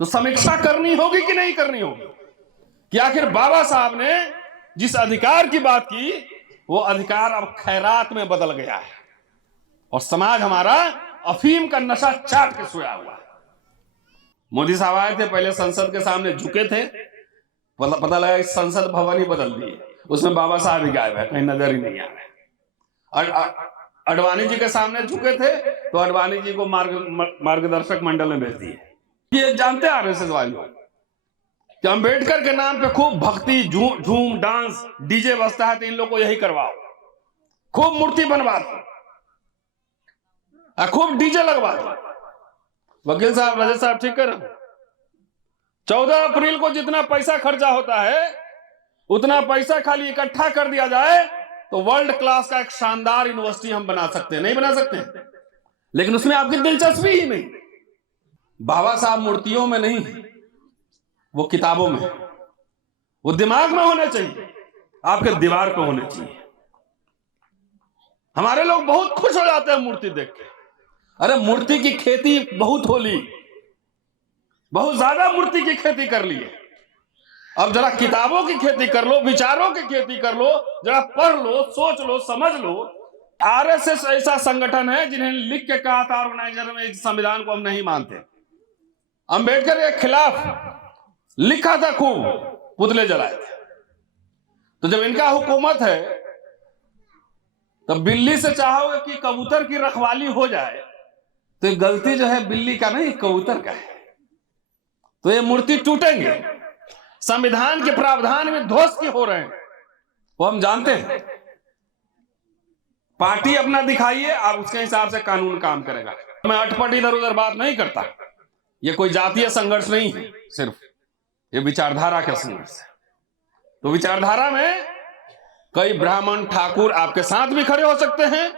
तो समीक्षा करनी होगी कि नहीं करनी होगी कि आखिर बाबा साहब ने जिस अधिकार की बात की वो अधिकार अब खैरात में बदल गया है और समाज हमारा अफीम का नशा चाट के सोया हुआ है। मोदी साहब आए थे, पहले संसद के सामने झुके थे, पता लगा कि संसद भवन ही बदल दिए, उसमें बाबा साहब ही गायब है, कहीं नजर ही नहीं आ रहे। अडवाणी जी के सामने झुके थे तो अडवाणी जी को मार्गदर्शक मंडल में भेज दिए। ये जानते हैं आरएसएस वाले लोग कि अंबेडकर के नाम पे खूब भक्ति, झूम डांस, डीजे बजता है, तो इन लोग को यही करवाओ, खूब मूर्ति बनवा दो, खूब डीजे लगवा दो। वकील साहब, रजत साहब ठीक कर, 14 अप्रैल को जितना पैसा खर्चा होता है उतना पैसा खाली इकट्ठा कर दिया जाए तो वर्ल्ड क्लास का एक शानदार यूनिवर्सिटी हम बना सकते हैं। नहीं बना सकते, लेकिन उसमें आपकी दिलचस्पी ही नहीं। बाबा साहब मूर्तियों में नहीं, वो किताबों में, वो दिमाग में होने चाहिए, आपके दीवार पे होने चाहिए। हमारे लोग बहुत खुश हो जाते हैं मूर्ति देख के। अरे मूर्ति की खेती बहुत हो ली, बहुत ज्यादा मूर्ति की खेती कर ली है। अब जरा किताबों की खेती कर लो, विचारों की खेती कर लो, जरा पढ़ लो, सोच लो, समझ लो। आरएसएस ऐसा संगठन है जिन्हें लिख के कहा था ऑर्गेनाइजर में, इस संविधान को हम नहीं मानते। अंबेडकर के खिलाफ लिखा था, खूब पुतले जलाए थे। तो जब इनका हुकूमत है तो बिल्ली से चाहोगे कि कबूतर की रखवाली हो जाए, तो ये गलती जो है बिल्ली का नहीं, कबूतर का है। तो ये मूर्ति टूटेंगे, संविधान के प्रावधान में ध्वस्त के हो रहे हैं, वो हम जानते हैं। पार्टी अपना दिखाइए, आप उसके हिसाब से कानून काम करेगा। मैं अटपट इधर उधर बात नहीं करता, ये कोई जातीय संघर्ष नहीं है, सिर्फ ये विचारधारा का संघर्ष है। तो विचारधारा में कई ब्राह्मण ठाकुर आपके साथ भी खड़े हो सकते हैं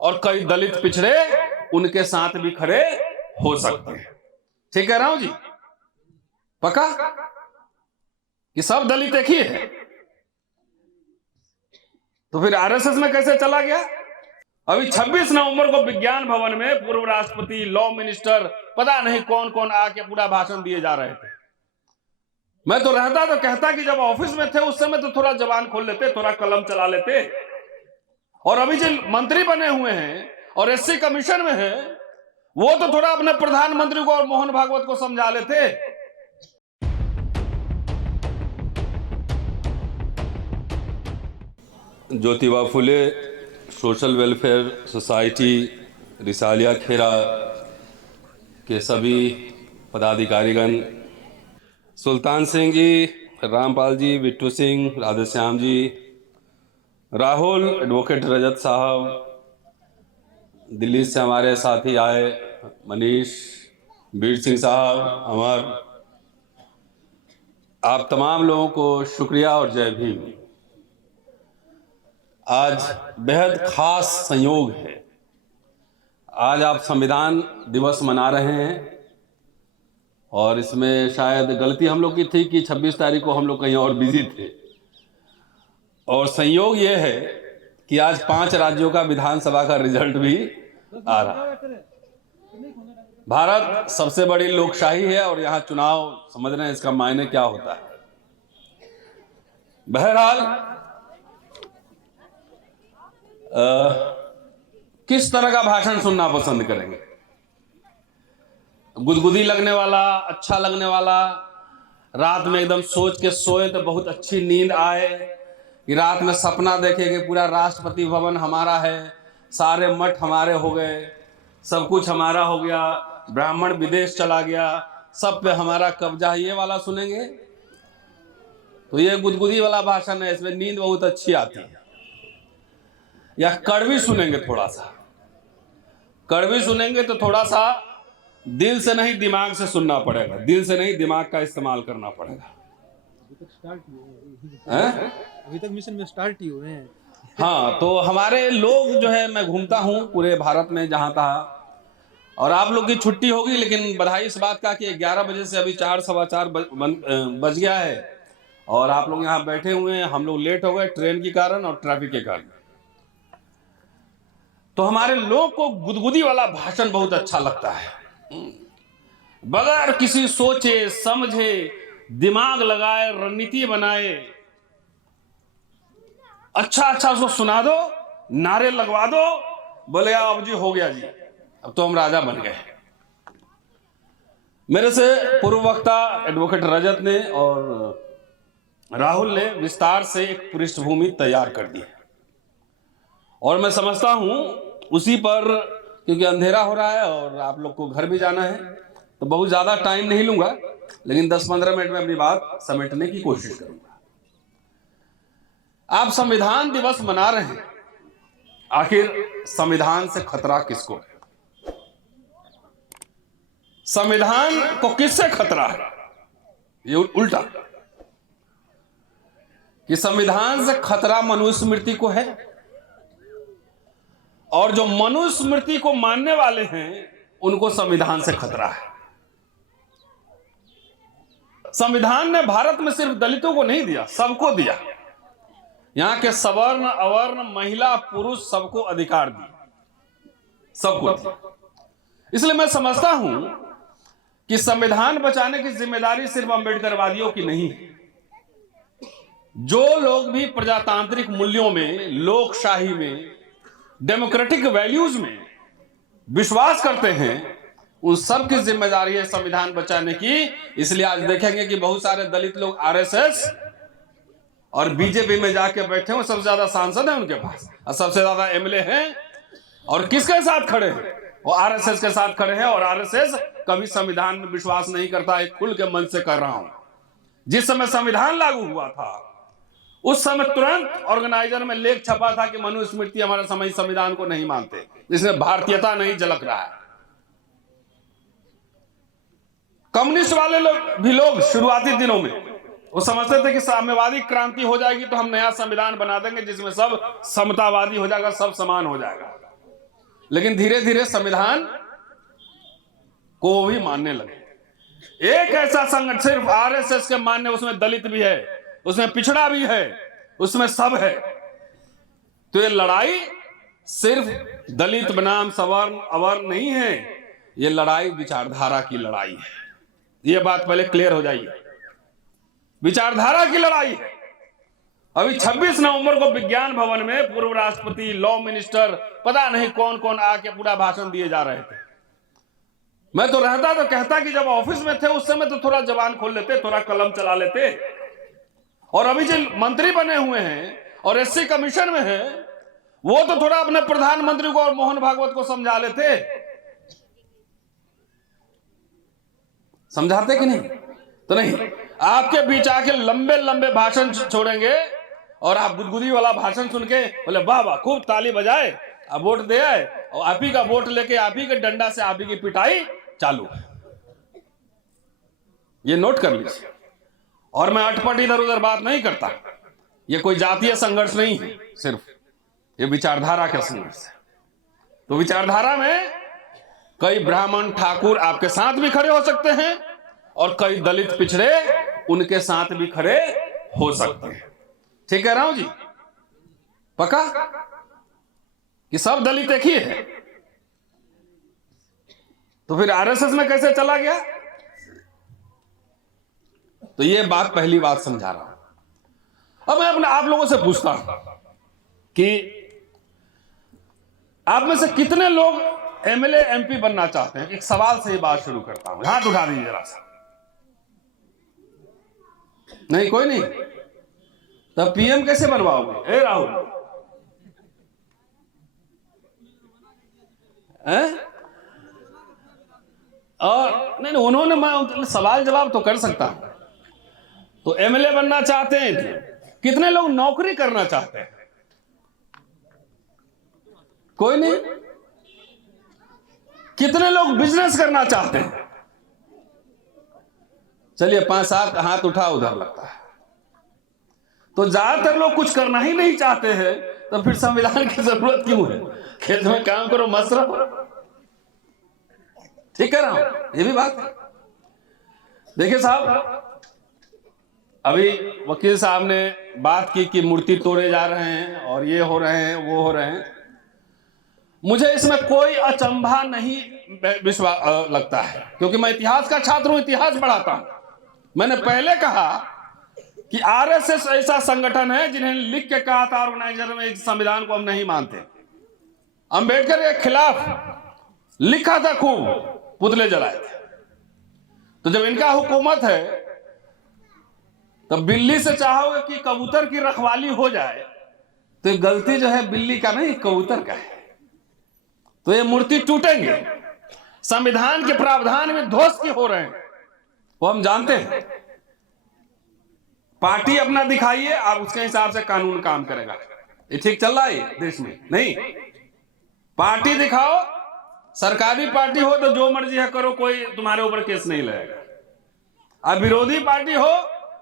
और कई दलित पिछड़े उनके साथ भी खड़े हो सकते हैं। ठीक कह रहा हूं जी? पक्का कि सब दलित एक ही है? तो फिर आरएसएस में कैसे चला गया? अभी 26 नवंबर को विज्ञान भवन में पूर्व राष्ट्रपति, लॉ मिनिस्टर, पता नहीं कौन कौन आके पूरा भाषण दिए जा रहे थे। मैं तो रहता तो कहता कि जब ऑफिस में थे उस समय तो थोड़ा जबान खोल लेते, थोड़ा कलम चला लेते। और अभी जो मंत्री बने हुए हैं और एससी कमीशन में हैं, वो तो थोड़ा अपने प्रधानमंत्री को और मोहन भागवत को समझा लेते। Jyotiba Phule social welfare society रिसालिया खेरा के सभी पदाधिकारीगण, सुल्तान सिंह जी, रामपाल जी, बिट्टू सिंह, राधेश्याम जी, राहुल, एडवोकेट रजत साहब, दिल्ली से हमारे साथी आए मनीष, वीर सिंह साहब, अमर, आप तमाम लोगों को शुक्रिया और जय भीम। आज बेहद खास संयोग है, आज आप संविधान दिवस मना रहे हैं और इसमें शायद गलती हम लोग की थी कि 26 तारीख को हम लोग कहीं और बिजी थे। और संयोग ये है कि आज 5 राज्यों का विधानसभा का रिजल्ट भी आ रहा है। भारत सबसे बड़ी लोकशाही है और यहाँ चुनाव, समझ रहे हैं इसका मायने क्या होता है। बहरहाल किस तरह का भाषण सुनना पसंद करेंगे? गुदगुदी लगने वाला, अच्छा लगने वाला, रात में एकदम सोच के सोए तो बहुत अच्छी नींद आए, कि रात में सपना देखे कि पूरा राष्ट्रपति भवन हमारा है, सारे मठ हमारे हो गए, सब कुछ हमारा हो गया, ब्राह्मण विदेश चला गया, सब पे हमारा कब्जा है, ये वाला सुनेंगे? तो ये गुदगुदी वाला भाषण है, इसमें नींद बहुत अच्छी आती है। या कड़वी सुनेंगे? थोड़ा सा कड़वी सुनेंगे तो थोड़ा सा दिल से नहीं दिमाग से सुनना पड़ेगा, दिल से नहीं दिमाग का इस्तेमाल करना पड़ेगा। अभी तक मिशन में स्टार्ट ही हुए हैं। हाँ, तो हमारे लोग जो है, मैं घूमता हूँ पूरे भारत में जहाँ तहाँ, और आप लोग की छुट्टी होगी, लेकिन बधाई इस बात का कि 11 बजे से अभी 4 सवा 4 बज गया है और आप लोग यहाँ बैठे हुए हैं। हम लोग लेट हो गए ट्रेन के कारण और ट्रैफिक के कारण। तो हमारे लोग को गुदगुदी वाला भाषण बहुत अच्छा लगता है। बगैर किसी सोचे समझे, दिमाग लगाए, रणनीति बनाए, अच्छा अच्छा उसको सुना दो, नारे लगवा दो, बोले अब जी हो गया जी, अब तो हम राजा बन गए। मेरे से पूर्व वक्ता एडवोकेट रजत ने और राहुल ने विस्तार से एक पृष्ठभूमि तैयार कर दी है, और मैं समझता हूं उसी पर, क्योंकि अंधेरा हो रहा है और आप लोग को घर भी जाना है, तो बहुत ज्यादा टाइम नहीं लूंगा, लेकिन 10-15 मिनट में अपनी बात समेटने की कोशिश करूंगा। आप संविधान दिवस मना रहे हैं, आखिर संविधान से खतरा किसको है? संविधान को किससे खतरा है? ये उल्टा कि संविधान से खतरा मनुस्मृति को है, और जो मनुस्मृति को मानने वाले हैं उनको संविधान से खतरा है। संविधान ने भारत में सिर्फ दलितों को नहीं दिया, सबको दिया। यहां के सवर्ण, अवर्ण, महिला, पुरुष सबको अधिकार दिए, सबको दिया। इसलिए मैं समझता हूं कि संविधान बचाने की जिम्मेदारी सिर्फ अंबेडकरवादियों की नहीं है। जो लोग भी प्रजातांत्रिक मूल्यों में, लोकशाही में, डेमोक्रेटिक वैल्यूज में विश्वास करते हैं, उन सब की जिम्मेदारी है संविधान बचाने की। इसलिए आज देखेंगे कि बहुत सारे दलित लोग आरएसएस और बीजेपी में जाके बैठे हैं, सबसे ज्यादा सांसद हैं उनके पास और सबसे ज्यादा एमएलए हैं, और किसके साथ खड़े हैं? वो आरएसएस के साथ खड़े हैं। और आरएसएस कभी संविधान में विश्वास नहीं करता, एक खुल के मन से कर रहा हूं। जिस समय संविधान लागू हुआ था उस समय तुरंत ऑर्गेनाइजर में लेख छपा था कि मनुस्मृति हमारे समय संविधान को नहीं मानते, इसमें भारतीयता नहीं झलक रहा है। कम्युनिस्ट वाले लोग शुरुआती दिनों में वो समझते थे कि साम्यवादी क्रांति हो जाएगी तो हम नया संविधान बना देंगे जिसमें सब समतावादी हो जाएगा, सब समान हो जाएगा। लेकिन धीरे धीरे संविधान को भी मानने लगे। एक ऐसा संगठन सिर्फ आरएसएस के मानने, उसमें दलित भी है, उसमें पिछड़ा भी है, उसमें सब है। तो ये लड़ाई सिर्फ दलित बनाम सवर्ण अवर्ण नहीं है, ये लड़ाई विचारधारा की लड़ाई है। ये बात पहले क्लियर हो जाइए, विचारधारा की लड़ाई है। अभी 26 नवंबर को विज्ञान भवन में पूर्व राष्ट्रपति, लॉ मिनिस्टर, पता नहीं कौन कौन आके पूरा भाषण दिए जा रहे थे। मैं तो रहता तो कहता कि जब ऑफिस में थे उस समय तो थोड़ा जबान खोल लेते, थोड़ा कलम चला लेते। और अभी जो मंत्री बने हुए हैं और एससी कमीशन में हैं, वो तो थोड़ा अपने प्रधानमंत्री को और मोहन भागवत को समझा लेते। समझाते कि नहीं? तो नहीं, आपके बीच आके लंबे लंबे भाषण छोड़ेंगे और आप गुदगुदी वाला भाषण सुन के बोले वाह वाह, खूब ताली बजाए, अब वोट दे आए, और आप ही का वोट लेके आप ही के डंडा से आप ही की पिटाई चालू। ये नोट कर लीजिए। और मैं अटपट इधर उधर बात नहीं करता, ये कोई जातीय संघर्ष नहीं है, सिर्फ ये विचारधारा का संघर्ष है। तो विचारधारा में कई ब्राह्मण ठाकुर आपके साथ भी खड़े हो सकते हैं और कई दलित पिछड़े उनके साथ भी खड़े हो सकते हैं। ठीक कह रहा हूं जी? पक्का कि सब दलित एक ही है? तो फिर आरएसएस में कैसे चला गया? तो ये बात, पहली बात समझा रहा हूं। अब मैं अपने आप लोगों से पूछता हूं कि आप में से कितने लोग एमएलए एमपी बनना चाहते हैं? एक सवाल से ही बात शुरू करता हूं, हाथ उठा दीजिए जरा सा। नहीं, कोई नहीं? तब पीएम कैसे बनवाओगे? ए राहुल, और नहीं, उन्होंने, मैं सवाल जवाब तो कर सकता हूं। तो एमएलए बनना चाहते हैं, कितने लोग नौकरी करना चाहते हैं? कोई नहीं? कितने लोग बिजनेस करना चाहते हैं? चलिए 5-7 हाथ उठा उधर लगता है। तो ज्यादातर लोग कुछ करना ही नहीं चाहते हैं, तो फिर संविधान की जरूरत क्यों है? खेत में काम करो, मस्त रहो। ठीक कह रहा हूं? ये भी बात है। देखिए साहब, अभी वकील साहब ने बात की कि मूर्ति तोड़े जा रहे हैं और ये हो रहे हैं, वो हो रहे हैं। मुझे इसमें कोई अचंभा नहीं विश्वास लगता है, क्योंकि मैं इतिहास का छात्र हूं, इतिहास पढ़ाता हूं। मैंने पहले कहा कि आरएसएस ऐसा संगठन है जिन्हें लिख के कहा था ऑर्गेनाइजर में संविधान को हम नहीं मानते। अंबेडकर के खिलाफ लिखा था, खूब पुतले जलाए थे। तो जब इनका हुकूमत है तब बिल्ली से चाहोगे कि कबूतर की रखवाली हो जाए, तो ये गलती जो है बिल्ली का नहीं, कबूतर का है। तो ये मूर्ति टूटेंगे, संविधान के प्रावधान में ध्वस्त हो रहे हैं, वो हम जानते हैं। पार्टी अपना दिखाइए, आप उसके हिसाब से कानून काम करेगा। ये ठीक चल रहा है देश में? नहीं, पार्टी दिखाओ, सरकारी पार्टी हो तो जो मर्जी है करो, कोई तुम्हारे ऊपर केस नहीं लगेगा। अब विरोधी पार्टी हो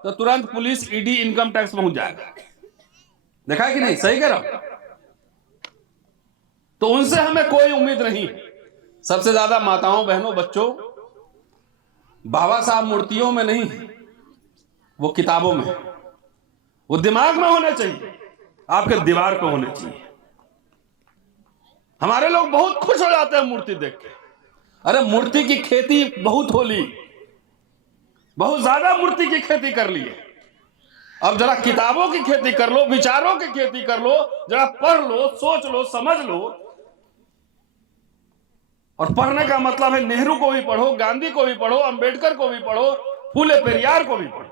तो तुरंत पुलिस, ईडी, इनकम टैक्स पहुंच जाएगा। देखा है कि नहीं? सही कह रहा हूं? तो उनसे हमें कोई उम्मीद नहीं। सबसे ज्यादा माताओं, बहनों, बच्चों, बाबा साहब मूर्तियों में नहीं, वो किताबों में, वो दिमाग में होने चाहिए, आपके दीवार पे होने चाहिए। हमारे लोग बहुत खुश हो जाते हैं मूर्ति देख के। अरे मूर्ति की खेती बहुत हो ली, बहुत ज्यादा मूर्ति की खेती कर ली है। अब जरा किताबों की खेती कर लो, विचारों की खेती कर लो, जरा पढ़ लो, सोच लो, समझ लो। और पढ़ने का मतलब है नेहरू को भी पढ़ो, गांधी को भी पढ़ो, अंबेडकर को भी पढ़ो, फूले पेरियार को भी पढ़ो।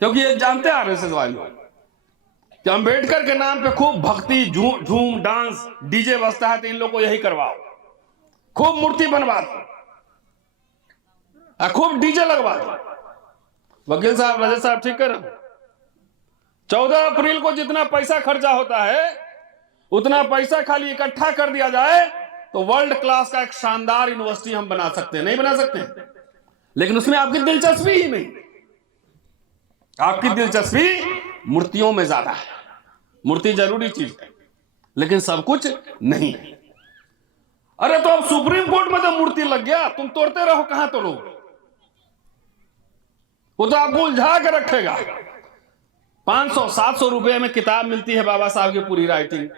क्योंकि ये जानते हैं आरएसएस वाले लोग कि अंबेडकर के नाम पे खूब भक्ति, झूम, डांस, डीजे बजता है, तो इन लोग को यही करवाओ, खूब मूर्ति बनवा दो, खूब डीजे लगवा दो। वकील साहब, रजत साहब ठीक कर रहे हैं। 14 अप्रैल को जितना पैसा खर्चा होता है उतना पैसा खाली इकट्ठा कर दिया जाए तो वर्ल्ड क्लास का एक शानदार यूनिवर्सिटी हम बना सकते हैं। नहीं बना सकते? लेकिन उसमें आपकी दिलचस्पी ही नहीं। आपकी दिलचस्पी मूर्तियों में ज्यादा है। मूर्ति जरूरी चीज है, लेकिन सब कुछ नहीं है। अरे तो अब सुप्रीम कोर्ट में तो मूर्ति लग गया, तुम तोड़ते रहो, कहां तोड़ोगे? वो तो आपको उलझा के रखेगा। 500-700 रुपए में किताब मिलती है बाबा साहब की पूरी राइटिंग,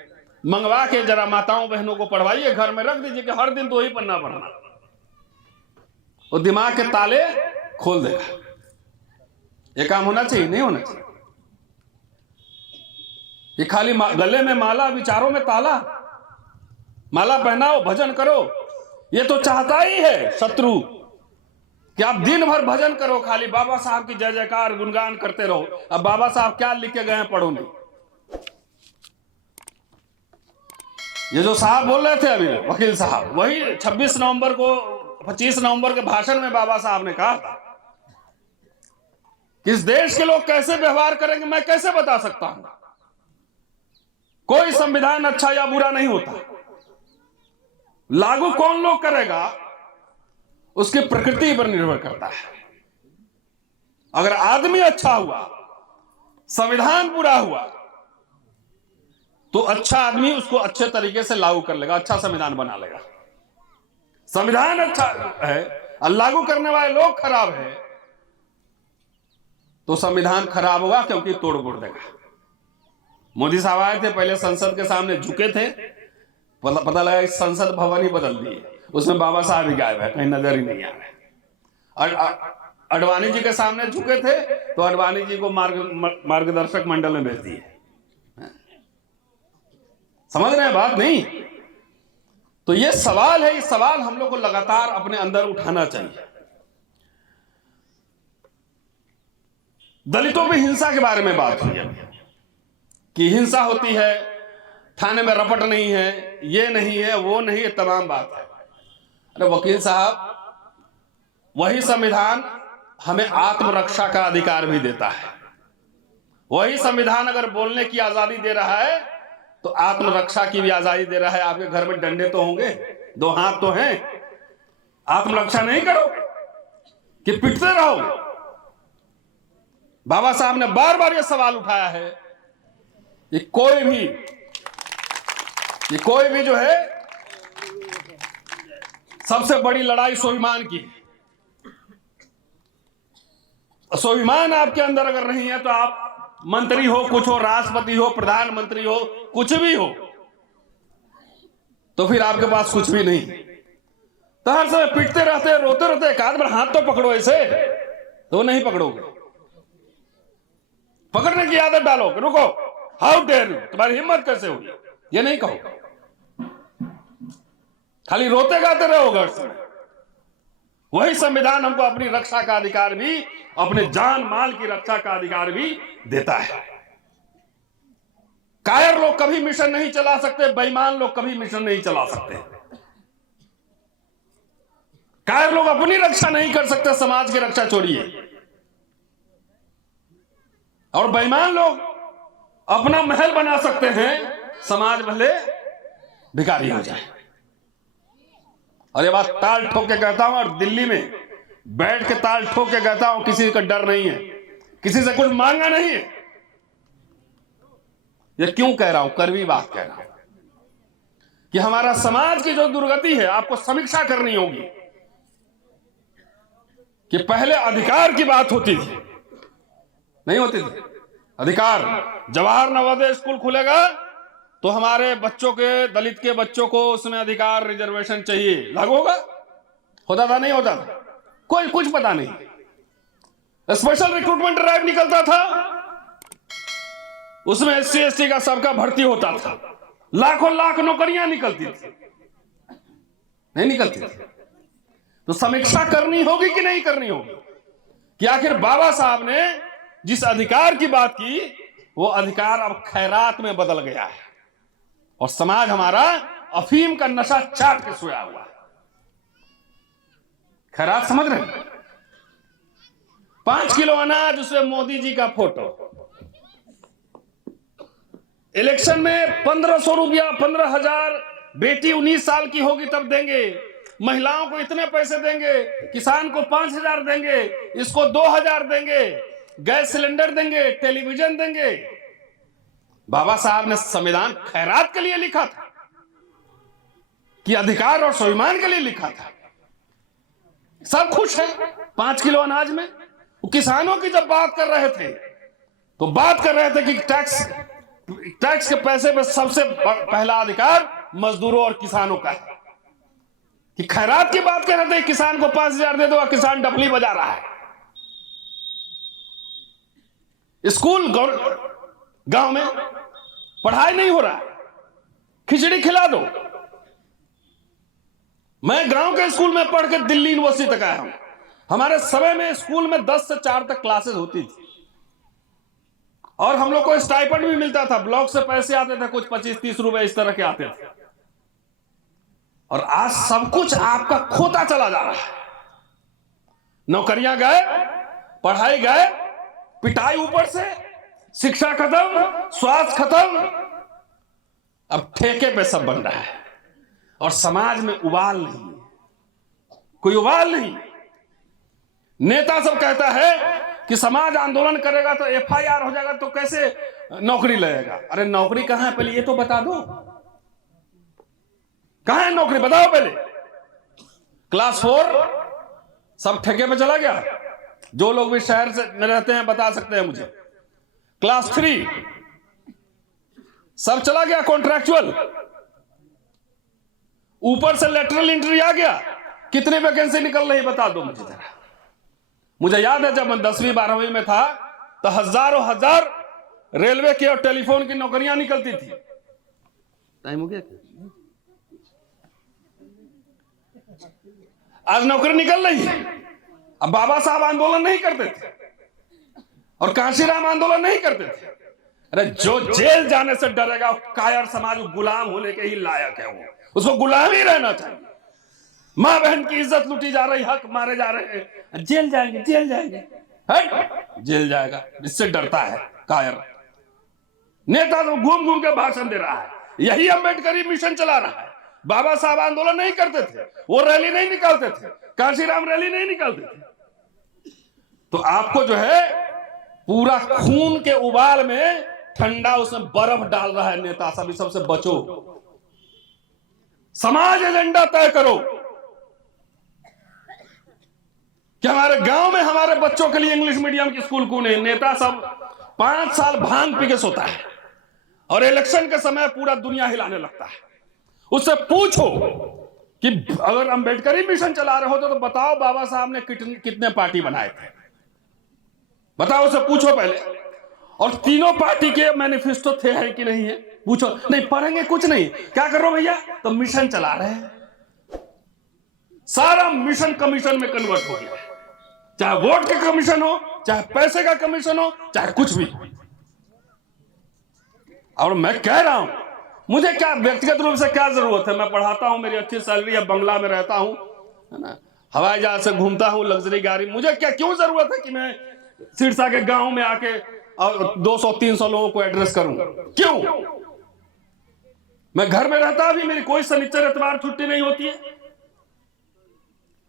मंगवा के जरा माताओं बहनों को पढ़वाइए, घर में रख दीजिए कि हर दिन तो ही पन्ना पढ़ना। वो दिमाग के ताले खोल देगा। ये काम होना चाहिए? नहीं होना चाहिए। ये खाली गले में माला, विचारों में ताला, माला पहनाओ, भजन करो। ये तो चाहता ही है शत्रु कि आप दिन भर भजन करो, खाली बाबा साहब की जय जयकार, गुणगान करते रहो। अब बाबा साहब क्या लिख के गए हैं पढ़ो नहीं। ये जो साहब बोल रहे थे अभी, वकील साहब, वही 26 नवंबर को, 25 नवंबर के भाषण में बाबा साहब ने कहा था कि इस देश के लोग कैसे व्यवहार करेंगे मैं कैसे बता सकता हूं। कोई संविधान अच्छा या बुरा नहीं होता, लागू कौन लोग करेगा उसकी प्रकृति पर निर्भर करता है। अगर आदमी अच्छा हुआ, संविधान बुरा हुआ, तो अच्छा आदमी उसको अच्छे तरीके से लागू कर लेगा, अच्छा संविधान बना लेगा। संविधान अच्छा है और लागू करने वाले लोग खराब है तो संविधान खराब होगा, क्योंकि तोड़ फोड़ देगा। मोदी साहब आए थे, पहले संसद के सामने झुके थे, पता लगा कि संसद भवन ही बदल दिए, उसमें बाबा साहब ही गायब है, कहीं नजर ही नहीं आ रहे। अडवाणी जी के सामने झुके थे तो अडवाणी जी को मार्गदर्शक मंडल में भेज दिए। समझ रहे हैं बात? नहीं। तो ये सवाल है, इस सवाल हम लोग को लगातार अपने अंदर उठाना चाहिए। दलितों पे हिंसा के बारे में बात हुई है कि हिंसा होती है, थाने में रपट नहीं है, ये नहीं है, वो नहीं है, तमाम बात है। अरे वकील साहब, वही संविधान हमें आत्मरक्षा का अधिकार भी देता है। वही संविधान अगर बोलने की आजादी दे रहा है तो आत्मरक्षा की भी आजादी दे रहा है। आपके घर में डंडे तो होंगे, 2 हाथ तो हैं, आत्मरक्षा नहीं करो कि पिटते रहो। बाबा साहब ने बार बार यह सवाल उठाया है कि कोई भी जो है, सबसे बड़ी लड़ाई स्वाभिमान की। स्वाभिमान आपके अंदर अगर नहीं है तो आप मंत्री हो, कुछ हो, राष्ट्रपति हो, प्रधानमंत्री हो, कुछ भी हो, तो फिर आपके पास कुछ भी नहीं। तो हर समय पीटते रहते, रोते रहते, एक आध बार हाथ तो पकड़ो ऐसे, तो नहीं पकड़ोगे। पकड़ने की आदत डालो कि रुको, हाउ डेयर यू, तुम्हारी हिम्मत कैसे हुई, ये नहीं कहो। खाली रोते गाते रहोगे हर समय। वही संविधान हमको अपनी रक्षा का अधिकार भी, अपने जान माल की रक्षा का अधिकार भी देता है। कायर लोग कभी मिशन नहीं चला सकते, बेईमान लोग कभी मिशन नहीं चला सकते। कायर लोग अपनी रक्षा नहीं कर सकते, समाज की रक्षा छोड़िए। और बेईमान लोग अपना महल बना सकते हैं, समाज भले भिखारी हो जाए। और ये बात ताल ठोक के कहता हूं, और दिल्ली में बैठ के ताल ठोक के कहता हूं, किसी का डर नहीं है, किसी से कुछ मांगा नहीं है। ये क्यों कह रहा हूं, कड़वी बात कह रहा हूं कि हमारा समाज की जो दुर्गति है, आपको समीक्षा करनी होगी कि पहले अधिकार की बात होती थी, नहीं होती थी अधिकार। जवाहर नवोदय स्कूल खुलेगा तो हमारे बच्चों के, दलित के बच्चों को उसमें अधिकार, रिजर्वेशन चाहिए, लागू होगा? होता था, नहीं होता था? कोई कुछ पता नहीं। स्पेशल रिक्रूटमेंट ड्राइव निकलता था, उसमें SC ST का सबका भर्ती होता था, लाखों लाख नौकरियां निकलती थी, नहीं निकलती थी। तो समीक्षा करनी होगी कि नहीं करनी होगी कि आखिर बाबा साहब ने जिस अधिकार की बात की, वो अधिकार अब खैरात में बदल गया है, और समाज हमारा अफीम का नशा चाट के सोया हुआ है। खैरात समझ रहे हैं? 5 किलो अनाज, उसमें मोदी जी का फोटो। इलेक्शन में 1500 रुपया, 15,000, बेटी 19 साल की होगी तब देंगे, महिलाओं को इतने पैसे देंगे, किसान को 5,000 देंगे, इसको 2,000 देंगे, गैस सिलेंडर देंगे, टेलीविजन देंगे। बाबा साहब ने संविधान खैरात के लिए लिखा था कि अधिकार और स्वाभिमान के लिए लिखा था। सब खुश है 5 किलो अनाज में। वो किसानों की जब बात कर रहे थे तो बात कर रहे थे कि टैक्स के पैसे में सबसे पहला अधिकार मजदूरों और किसानों का है। कि खैरात की बात कर रहे थे, किसान को 5,000 दे दो, किसान डफली बजा रहा है। स्कूल गांव में पढ़ाई नहीं हो रहा, खिचड़ी खिला दो। मैं गांव के स्कूल में पढ़ के दिल्ली यूनिवर्सिटी तक आया हूं। हमारे समय में स्कूल में 10 से 4 तक क्लासेस होती थी, और हम लोग को स्टाइपेंड भी मिलता था। ब्लॉक से पैसे आते थे, कुछ 25-30 रुपए इस तरह के आते थे। और आज सब कुछ आपका खोता चला जा रहा है। नौकरियां गए, पढ़ाई गए, पिटाई ऊपर से, शिक्षा खत्म, स्वास्थ्य खत्म, अब ठेके पे सब बन रहा है। और समाज में उबाल नहीं, कोई उबाल नहीं। नेता सब कहता है कि समाज आंदोलन करेगा तो FIR हो जाएगा, तो कैसे नौकरी लगेगा। अरे नौकरी कहां है पहले ये तो बता दो, कहां है नौकरी बताओ पहले। क्लास 4 सब ठेके पे चला गया। जो लोग भी शहर से में रहते हैं बता सकते हैं मुझे। क्लास 3 सब चला गया कॉन्ट्रैक्चुअल। ऊपर से लेटरल एंट्री आ गया। कितनी वैकेंसी निकल रही बता दो मुझे जरा। मुझे याद है जब मैं 10वीं 12वीं में था तो हजारों हजार रेलवे की और टेलीफोन की नौकरियां निकलती थी। टाइम हो गया क्या? आज नौकरी निकल रही है। अब बाबा साहब आंदोलन नहीं करते थे और कांशीराम आंदोलन नहीं करते थे। अरे जो जेल जाने से डरेगा, कायर समाज गुलाम होने के ही लायक है। वो उसको गुलाम ही रहना चाहिए। मां बहन की इज्जत लूटी जा रही, हक मारे जा रहे हैं, जेल जाएंगे, जेल जाएंगे, जेल जाएगा, इससे डरता है कायर। नेता तो घूम घूम के भाषण दे रहा है। यही अम्बेडकरी मिशन चला रहा है। बाबा साहब आंदोलन नहीं करते थे, वो रैली नहीं निकालते थे, कांशीराम रैली नहीं निकालते थे। तो आपको जो है पूरा खून के उबाल में ठंडा उसमें बर्फ डाल रहा है नेता सब। इस सबसे बचो। समाज एजेंडा तय करो कि हमारे गांव में हमारे बच्चों के लिए इंग्लिश मीडियम की स्कूल क्यों नहीं। नेता सब 5 साल भांग पी के सोता है और इलेक्शन के समय पूरा दुनिया हिलाने लगता है। उससे पूछो कि अगर अंबेडकर ही मिशन चला रहे हो तो बताओ बाबा साहब ने कितने पार्टी बनाए थे, बताओ, उसे पूछो पहले। और तीनों पार्टी के मैनिफेस्टो थे है कि नहीं है, पूछो। नहीं पढ़ेंगे, कुछ नहीं, क्या कर रहे हो भैया, तो मिशन चला रहे हैं। सारा मिशन कमीशन में कन्वर्ट हो गया, चाहे वोट का कमीशन हो, चाहे पैसे का कमीशन हो, चाहे कुछ भी। और मैं कह रहा हूं, मुझे क्या व्यक्तिगत रूप से क्या जरूरत है, मैं पढ़ाता हूं, मेरी अच्छी सैलरी है, बंगला में रहता हूं, है ना, हवाई जहाज से घूमता हूं, लग्जरी गाड़ी, मुझे क्या क्यों जरूरत है कि मैं सिरसा के गांव में आके और 200-300 लोगों को एड्रेस करूं, क्यों? मैं घर में रहता भी, मेरी कोई शनिचर इतवार छुट्टी नहीं होती है।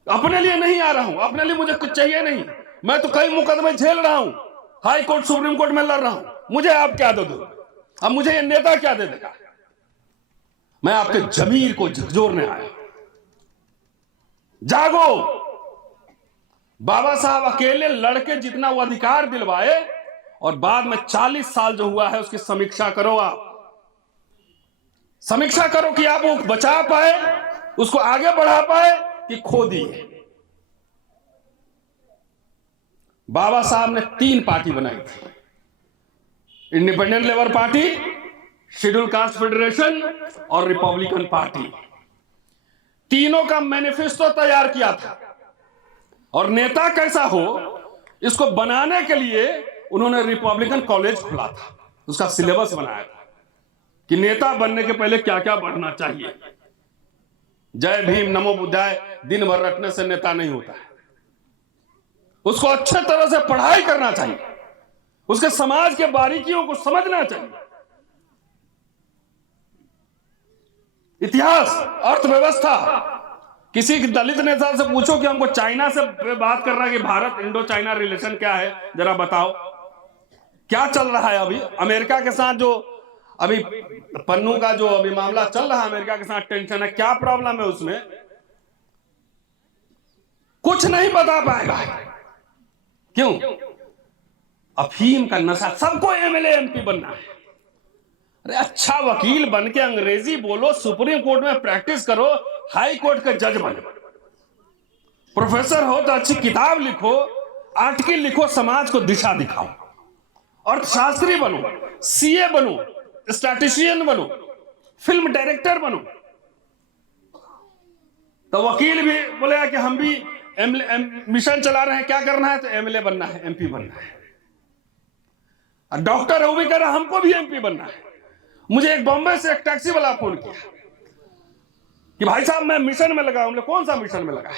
अपने लिए नहीं आ रहा हूं, अपने लिए मुझे कुछ चाहिए नहीं, मैं तो कई मुकदमे झेल रहा हूं, हाई कोर्ट सुप्रीम कोर्ट में लड़ रहा हूं, मुझे आप क्या दे दो, अब मुझे ये नेता क्या दे देगा? मैं आपके जमीर को झकझोरने आया। जागो, बाबा साहब अकेले लड़के जितना वो अधिकार दिलवाए, और बाद में 40 साल जो हुआ है उसकी समीक्षा करो। आप समीक्षा करो कि आप वो बचा पाए, उसको आगे बढ़ा पाए कि खो दिए। बाबा साहब ने 3 पार्टी बनाई थी, independent labour party, schedule caste federation और रिपब्लिकन पार्टी। तीनों का मैनिफेस्टो तैयार किया था, और नेता कैसा हो इसको बनाने के लिए उन्होंने रिपब्लिकन कॉलेज खोला था, उसका सिलेबस बनाया था कि नेता बनने के पहले क्या क्या पढ़ना चाहिए। जय भीम नमो बुद्धाय दिन भर रटने से नेता नहीं होता है, उसको अच्छे तरह से पढ़ाई करना चाहिए, उसके समाज के बारीकियों को समझना चाहिए, इतिहास, अर्थव्यवस्था। किसी दलित नेता से पूछो कि हमको चाइना से बात कर रहा है कि भारत इंडो चाइना रिलेशन क्या है, जरा बताओ क्या चल रहा है अभी अमेरिका के साथ, जो अभी पन्नू का जो अभी मामला चल रहा है, अमेरिका के साथ टेंशन है, क्या प्रॉब्लम है उसमें, कुछ नहीं बता पाएगा। क्यों? अफीम का नशा, सबको एमएलए एमपी बनना है। अरे अच्छा वकील बन के अंग्रेजी बोलो, सुप्रीम कोर्ट में प्रैक्टिस करो, हाई कोर्ट का जज बनो, प्रोफेसर हो तो अच्छी किताब लिखो, आर्टिकल लिखो, समाज को दिशा दिखाओ, अर्थशास्त्री बनो, सीए बनो, स्टैटिस्टिशियन बनो, फिल्म डायरेक्टर बनो। तो वकील भी बोलेगा कि हम भी मिशन चला रहे हैं, क्या करना है, तो एमएलए बनना है, एमपी बनना है। और डॉक्टर है वो भी कह रहा हमको भी एमपी बनना है। मुझे एक बॉम्बे से एक टैक्सी वाला फोन किया कि भाई साहब मैं मिशन में लगा हूं। हमने कौन सा मिशन में लगा है?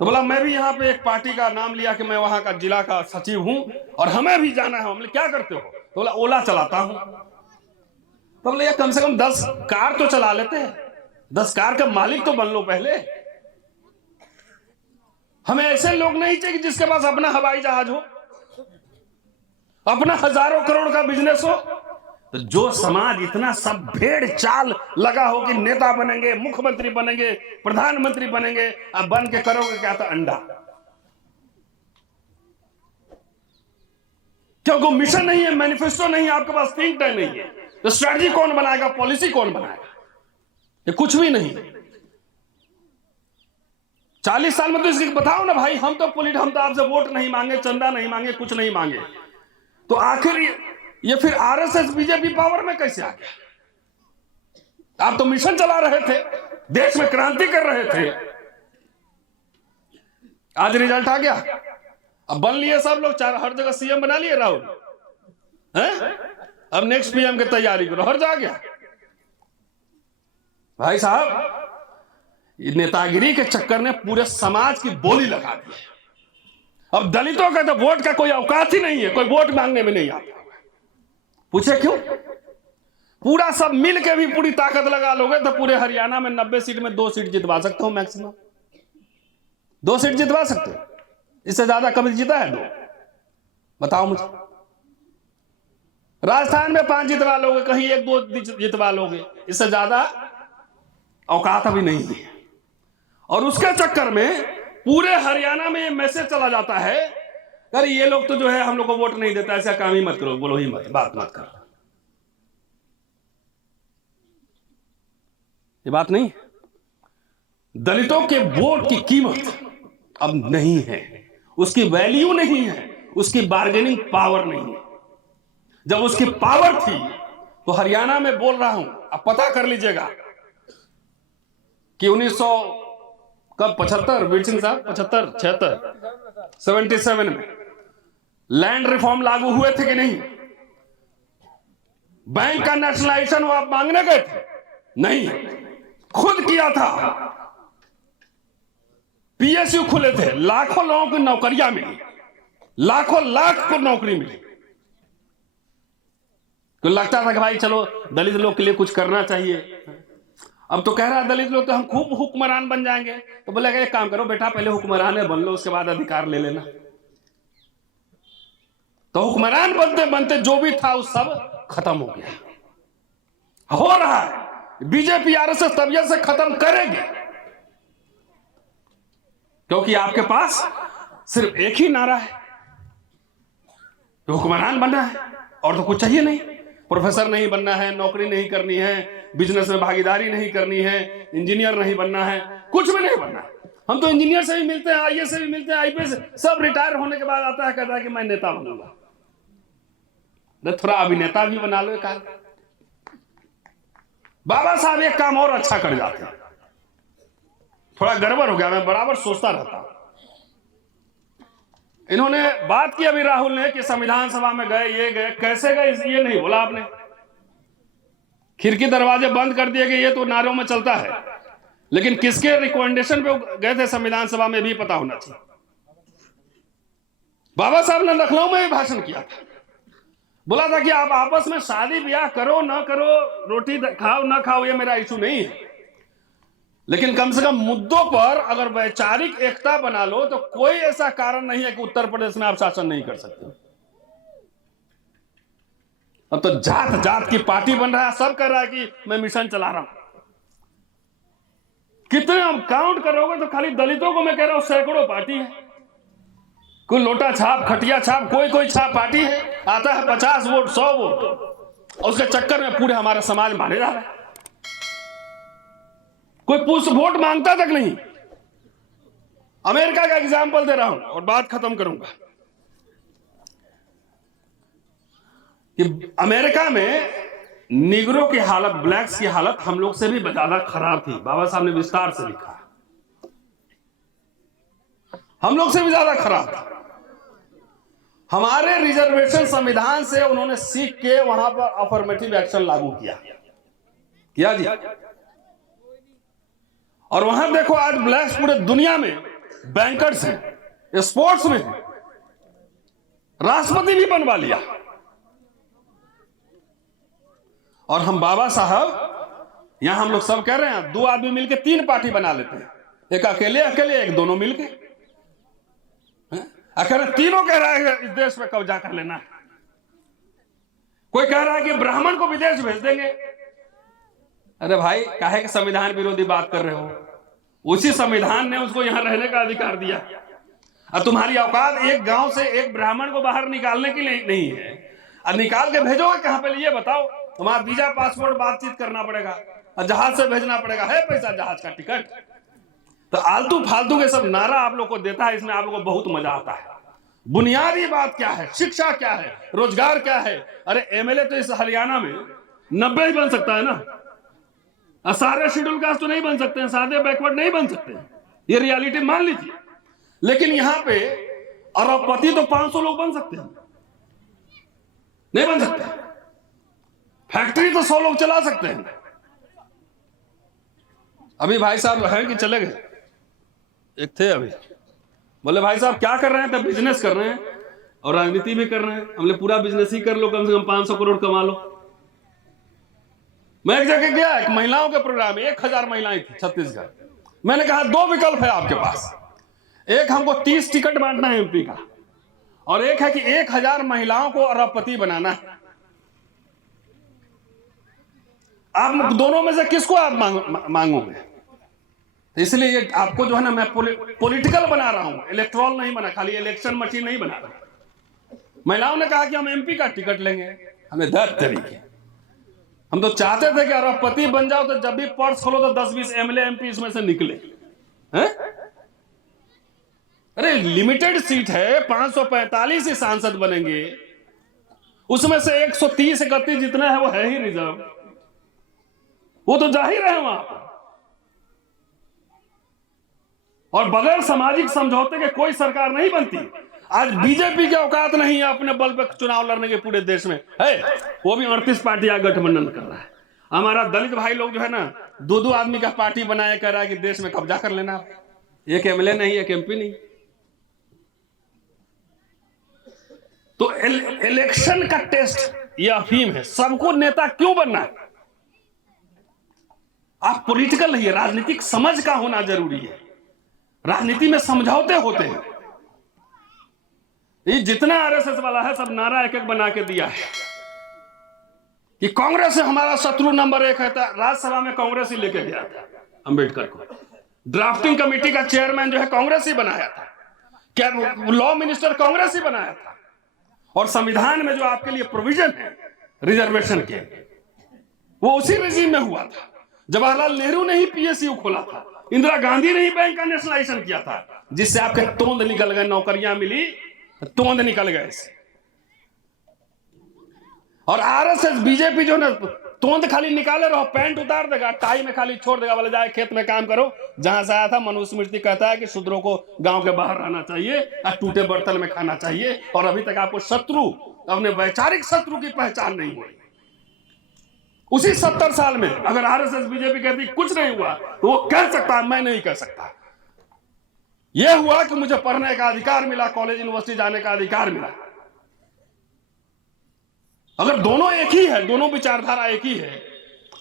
तो बोला मैं भी यहाँ पे एक पार्टी का नाम लिया कि मैं वहां का जिला का सचिव हूं और हमें भी जाना है। हमने क्या करते हो? तो बोला ओला चलाता हूं। तो बोले कम से कम 10 कार तो चला लेते हैं, 10 कार का मालिक तो बन लो पहले। हमें ऐसे लोग नहीं चाहिए जिसके पास अपना हवाई जहाज हो, अपना हजारों करोड़ का बिजनेस हो। तो जो समाज इतना सब भेड़ चाल लगा हो कि नेता बनेंगे, मुख्यमंत्री बनेंगे, प्रधानमंत्री बनेंगे, अब बन के करोगे क्या? तो अंडा। क्योंकि मिशन नहीं है, मैनिफेस्टो नहीं है, आपके पास थिंक टैंक नहीं है, तो स्ट्रैटेजी कौन बनाएगा, पॉलिसी कौन बनाएगा? ये कुछ भी नहीं। 40 साल में तो इसके बताओ ना भाई, हम तो आपसे वोट नहीं मांगे, चंदा नहीं मांगे, कुछ नहीं मांगे, तो आखिर ये फिर आरएसएस बीजेपी पावर में कैसे आ गया? आप तो मिशन चला रहे थे, देश में क्रांति कर रहे थे, आज रिजल्ट आ गया, अब बन लिए सब लोग, हर जगह सीएम बना लिए राहुल हैं? अब नेक्स्ट पीएम की तैयारी करो, हर जा गया। भाई साहब नेतागिरी के चक्कर ने पूरे समाज की बोली लगा दी। अब दलितों का तो वोट का कोई औकात ही नहीं है, कोई वोट मांगने में नहीं आता। पूछे क्यों? पूरा सब मिल के भी पूरी ताकत लगा लोगे तो पूरे हरियाणा में 90 सीट में 2 सीट जितवा सकते हो, मैक्सिमम 2 सीट जितवा सकते हो। इससे ज्यादा कभी जीता है 2? बताओ मुझे। राजस्थान में 5 जितवा लोगे, कहीं 1-2 जितवा लोगे, इससे ज्यादा औकात अभी नहीं है। और उसके चक्कर में पूरे हरियाणा में ये मैसेज चला जाता है, अरे ये लोग तो जो है हम लोग को वोट नहीं देता, ऐसा काम ही मत करो, बोलो ही मत, बात मत करो। ये बात नहीं, दलितों के वोट की कीमत अब नहीं है, उसकी वैल्यू नहीं है, उसकी बार्गेनिंग पावर नहीं है। जब उसकी पावर थी तो हरियाणा में बोल रहा हूं, अब पता कर लीजिएगा कि 1900 कब 75 वीर सिंह साहब 75 76 77 में लैंड रिफॉर्म लागू हुए थे कि नहीं? बैंक का नेशनलाइजेशन वो आप मांगने गए थे? नहीं, खुद किया था। पीएसयू खुले थे, लाखों लोगों को नौकरियां मिली, लाखों लाख को नौकरी मिली। तो लगता था कि भाई चलो दलित लोग के लिए कुछ करना चाहिए। अब तो कह रहा है दलित लोग तो हम खूब हुक्मरान बन जाएंगे। तो बोलेगा एक काम करो बेटा, पहले हुक्मरान बन लो, उसके बाद अधिकार ले लेना। तो हुक्मरान बनते बनते जो भी था वो सब खत्म हो गया, हो रहा है। बीजेपी आरएसएस तबियत से खत्म करेगी, क्योंकि आपके पास सिर्फ एक ही नारा है, हुक्मरान बनना है और तो कुछ चाहिए नहीं। प्रोफेसर नहीं बनना है, नौकरी नहीं करनी है, बिजनेस में भागीदारी नहीं करनी है, इंजीनियर नहीं बनना है, कुछ भी नहीं बनना है। हम तो इंजीनियर से भी मिलते हैं, आईएएस से भी मिलते हैं, आईपीएस, सब रिटायर होने के बाद आता है, कहता है कि मैं नेता बनूंगा। थोड़ा अभिनेता भी बना लो। एक बाबा साहब एक काम और अच्छा कर जाते हैं, थोड़ा गड़बड़ हो गया, मैं बराबर सोचता रहता हूं। इन्होंने बात की अभी राहुल ने कि संविधान सभा में गए, ये गए, कैसे गए ये नहीं बोला आपने। खिड़की दरवाजे बंद कर दिए गए, ये तो नारों में चलता है, लेकिन किसके रिकमेंडेशन पे गए थे संविधान सभा में भी पता होना चाहिए। बाबा साहब ने लखनऊ में भी भाषण किया था, बोला था कि आप आपस में शादी ब्याह करो ना करो, रोटी खाओ ना खाओ, ये मेरा इशू नहीं है, लेकिन कम से कम मुद्दों पर अगर वैचारिक एकता बना लो तो कोई ऐसा कारण नहीं है कि उत्तर प्रदेश में आप शासन नहीं कर सकते। अब तो जात जात की पार्टी बन रहा है, सब कर रहा है कि मैं मिशन चला रहा हूं। कितने हम काउंट करोगे तो खाली दलितों को मैं कह रहा हूं सैकड़ों पार्टी है। कोई लोटा छाप, खटिया छाप, कोई कोई छाप पार्टी है, आता है 50 वोट 100 वोट, और उसके चक्कर में पूरे हमारा समाज मारे जा रहा है। कोई पुष्ट वोट मांगता तक नहीं। अमेरिका का एग्जाम्पल दे रहा हूं और बात खत्म करूंगा कि अमेरिका में निगरों की हालत, ब्लैक्स की हालत हम लोग से भी ज्यादा खराब थी। बाबा साहब ने विस्तार से लिखा, हम लोग से भी ज्यादा खराब था। हमारे रिजर्वेशन संविधान से उन्होंने सीख के वहां पर अफर्मेटिव एक्शन लागू किया जी। और वहां देखो आज ब्लैक्स पूरे दुनिया में बैंकर्स हैं, स्पोर्ट्स में हैं, राष्ट्रपति भी बनवा लिया। और हम बाबा साहब यहां हम लोग सब कह रहे हैं 2 आदमी मिलकर 3 पार्टी बना लेते हैं, एक अकेले अकेले, एक दोनों मिलके। आखिर तीनों कह रहा है इस देश पे कब्जा कर लेना। कोई कह रहा है कि ब्राह्मण को विदेश भेज देंगे। अरे भाई काहे के संविधान विरोधी बात कर रहे हो? उसी संविधान ने उसको यहां रहने का अधिकार दिया। और तुम्हारी औकात एक गांव से एक ब्राह्मण को बाहर निकालने की नहीं है। और निकाल के भेजोगे कहां पे, ये बताओ? तुम्हारा वीजा पासपोर्ट बातचीत करना पड़ेगा और जहाज से भेजना पड़ेगा, है पैसा जहाज का टिकट। तो आलतू फालतू के सब नारा आप लोग को देता है, इसमें आप लोग को बहुत मजा आता है। बुनियादी बात क्या है, शिक्षा क्या है, रोजगार क्या है? अरे एमएलए तो इस हरियाणा में 90 ही बन सकता है ना, सारे शेड्यूल कास्ट तो नहीं बन सकते हैं, सादे बैकवर्ड नहीं बन सकते, ये रियलिटी मान लीजिए। लेकिन यहां पे अरबपति तो 500 लोग बन सकते हैं, नहीं बन सकते। फैक्ट्री तो 100 लोग चला सकते हैं। अभी भाई साहब हैं कि चले गए, एक थे अभी, बोले भाई साहब क्या कर रहे हैं? तो बिजनेस कर रहे हैं और राजनीति भी कर रहे हैं। हमने पूरा बिजनेस ही कर लो, कम से कम 500 करोड़ कमा लो। मैं एक जगह गया, एक महिलाओं के प्रोग्राम में 1000 महिलाएं थी छत्तीसगढ़। मैंने कहा 2 विकल्प है आपके पास, एक हमको 30 टिकट बांटना है एमपी का, और एक है कि 1000 महिलाओं को अरबपति बनाना है। आप दोनों में से किसको आप मांगोगे? तो इसलिए ये आपको जो है ना, मैं पॉलिटिकल बना रहा हूं, इलेक्ट्रॉल नहीं बना, खाली इलेक्शन मशीन नहीं बना रहा। महिलाओं ने कहा कि हम एमपी का टिकट लेंगे। हमें 10 तरीके, हम तो चाहते थे कि अरबपति बन जाओ तो जब भी पर्स खोलो तो 10-20 एमएलए एमपी इसमें से निकले। हैं? अरे लिमिटेड सीट है, 545 ही सांसद बनेंगे, उसमें से 130-31 जितना है वो है ही रिजर्व, वो तो जाहिर है वहां पर। और बगैर सामाजिक समझौते के कोई सरकार नहीं बनती। आज बीजेपी की औकात नहीं है अपने बल पर चुनाव लड़ने के पूरे देश में, है वो भी 38 पार्टियां गठबंधन कर रहा है। हमारा दलित भाई लोग जो है ना, 2-2 आदमी का पार्टी बनाया, कह रहा है कि देश में कब्जा कर लेना, एक एमएलए नहीं, एक एमपी नहीं। तो इलेक्शन का टेस्ट ये अफीम है। सबको नेता क्यों बनना है? आप पॉलिटिकल नहीं है, राजनीतिक समझ का होना जरूरी है। राजनीति में समझौते होते हैं। ये जितना आरएसएस वाला है सब नारा एक एक बना के दिया है कि कांग्रेस से हमारा शत्रु नंबर 1 है। राज्यसभा में कांग्रेस ही लेके गया था अंबेडकर को। ड्राफ्टिंग कमेटी का चेयरमैन जो है कांग्रेस ही बनाया था, क्या लॉ मिनिस्टर कांग्रेस ही बनाया था। और संविधान में जो आपके लिए प्रोविजन है रिजर्वेशन के, वो उसी रेजिम में हुआ था। जवाहरलाल नेहरू ने ही पीएसयू खोला था, इंदिरा गांधी ने ही बैंक का नेशनलाइजेशन किया था, जिससे आपके तोंद निकल गए, नौकरियां मिली, तोंद निकल गए। और आरएसएस बीजेपी जो ना, तोंद खाली निकाले रहो, पैंट उतार देगा, टाई में खाली छोड़ देगा, बोले जाए खेत में काम करो। जहां से आया था मनुस्मृति कहता है कि शूद्रों को गांव के बाहर रहना चाहिए और टूटे बर्तन में खाना चाहिए। और अभी तक आपको शत्रु, अपने वैचारिक शत्रु की पहचान नहीं हुई। उसी 70 साल में अगर आरएसएस बीजेपी कहती कुछ नहीं हुआ, तो वो कह सकता, मैं नहीं कह सकता। यह हुआ कि मुझे पढ़ने का अधिकार मिला, कॉलेज यूनिवर्सिटी जाने का अधिकार मिला। अगर दोनों एक ही है, दोनों विचारधारा एक ही है,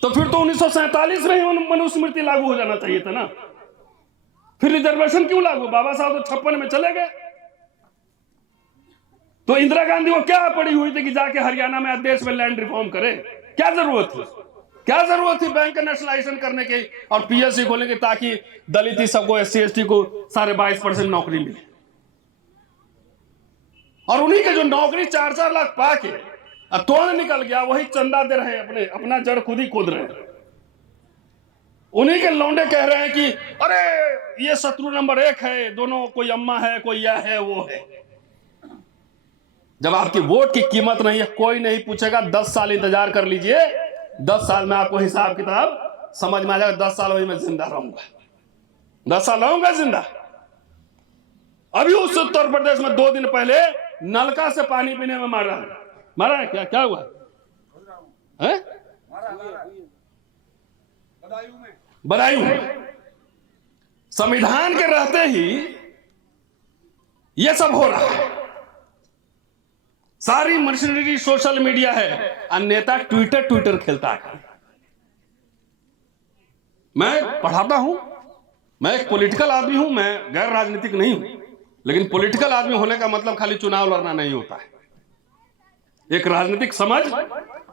तो फिर तो 1947 में ही मनुस्मृति लागू हो जाना चाहिए था ना। फिर रिजर्वेशन क्यों लागू? बाबा साहब तो 56 में चले गए। तो इंदिरा गांधी को क्या पड़ी हुई थी कि जाके हरियाणा में देश में लैंड रिफॉर्म करे? क्या जरूरत थी? क्या जरूरत थी बैंक का नेशनलाइजेशन करने की और पीएससी खोलने की, ताकि दलित सबको, एससी एसटी को 22.5% नौकरी मिले। और उन्हीं के जो नौकरी 4-4 लाख पाके तोड़ निकल गया, वही चंदा दे रहे हैं, अपना जड़ खुद ही खोद रहे हैं। उन्हीं के लौंडे कह रहे हैं कि अरे ये शत्रु नंबर 1 है, दोनों, कोई अम्मा है, कोई यह है, वो है। जब आपकी वोट की कीमत नहीं है, कोई नहीं पूछेगा। 10 साल इंतजार कर लीजिए, 10 साल में आपको हिसाब किताब समझ में आ जाएगा। 10 साल वही मैं जिंदा रहूंगा, 10 साल रहूंगा जिंदा। अभी उस उत्तर प्रदेश में 2 दिन पहले नलका से पानी पीने में मारा है। क्या हुआ है? बदायूं में। संविधान के रहते ही यह सब हो रहा है। सारी मशीनरी सोशल मीडिया है और नेता ट्विटर खेलता है। मैं पढ़ाता हूं, मैं एक पॉलिटिकल आदमी हूं, मैं गैर राजनीतिक नहीं हूं, लेकिन पॉलिटिकल आदमी होने का मतलब खाली चुनाव लड़ना नहीं होता है। एक राजनीतिक समझ,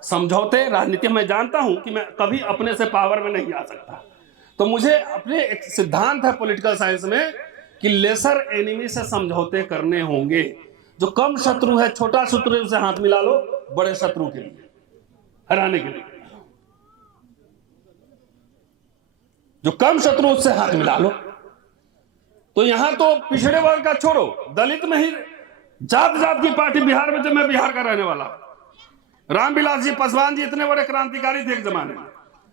समझौते, राजनीति में जानता हूं कि मैं कभी अपने से पावर में नहीं आ सकता। तो मुझे अपने एक सिद्धांत है पॉलिटिकल साइंस में कि लेसर एनिमी से समझौते करने होंगे। जो कम शत्रु है, छोटा शत्रु, उसे हाथ मिला लो बड़े शत्रु के लिए, हराने के लिए। जो कम शत्रु, उससे हाथ मिला लो। तो यहां तो पिछड़े वर्ग का छोड़ो, दलित में ही जात जात की पार्टी बिहार में, जब मैं बिहार का रहने वाला, रामविलास जी पासवान जी इतने बड़े क्रांतिकारी थे एक जमाने में,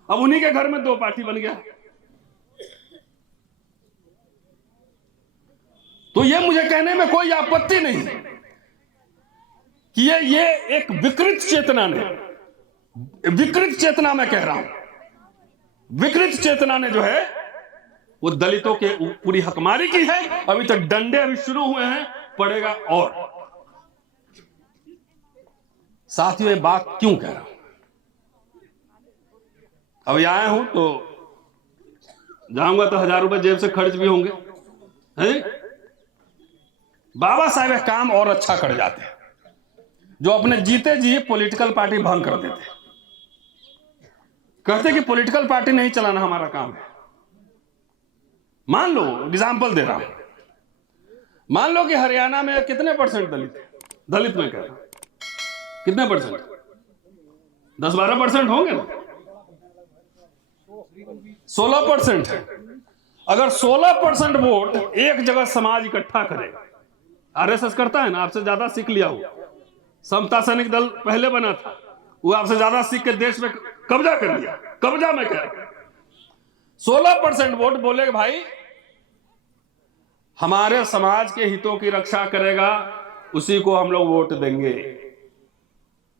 अब उन्हीं के घर में 2 पार्टी बन गया। तो ये मुझे कहने में कोई आपत्ति नहीं है कि ये एक विकृत चेतना ने, विकृत चेतना मैं कह रहा हूं, विकृत चेतना ने जो है वो दलितों के पूरी हकमारी की है। अभी तक डंडे अभी शुरू हुए हैं, पड़ेगा। और साथियों, ये बात क्यों कह रहा हूं? अभी आया हूं तो जाऊंगा तो 1000 रुपए जेब से खर्च भी होंगे, हैं? बाबा साहब एक काम और अच्छा कर जाते हैं, जो अपने जीते जी पॉलिटिकल पार्टी भंग कर देते, कहते कि पॉलिटिकल पार्टी नहीं चलाना हमारा काम है। मान लो, एग्जाम्पल दे रहा हूं, मान लो कि हरियाणा में कितने परसेंट दलित है? दलित में कह रहा हूं, कितने परसेंट? 10-12% होंगे ना, 16% है। अगर 16% वोट एक जगह समाज इकट्ठा करेगा, आरएसएस करता है ना, आपसे ज्यादा सीख लिया हो, समता सैनिक दल पहले बना था, वो आपसे ज्यादा सीख के देश में कब्जा कर लिया, कब्जा में कर 16% वोट बोले भाई हमारे समाज के हितों की रक्षा करेगा, उसी को हम लोग वोट देंगे।